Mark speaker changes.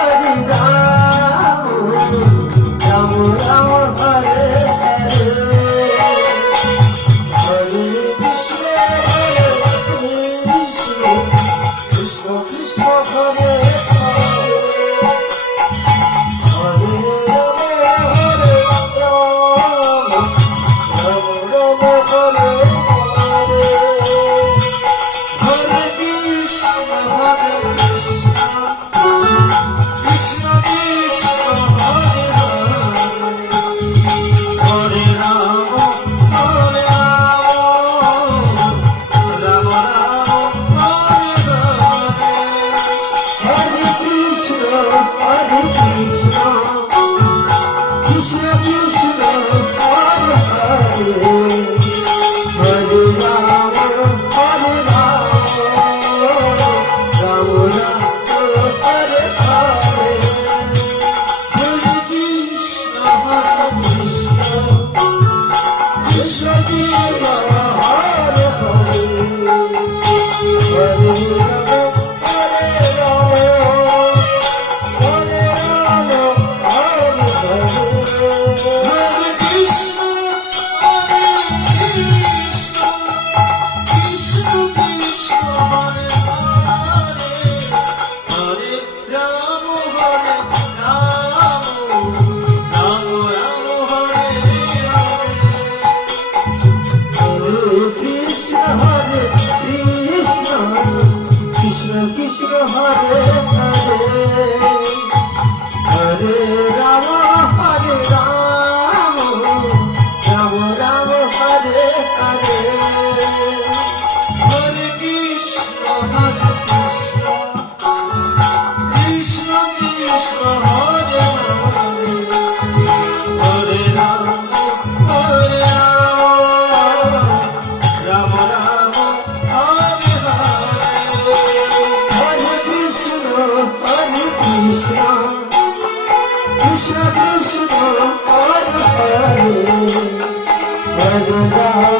Speaker 1: Hare Vai.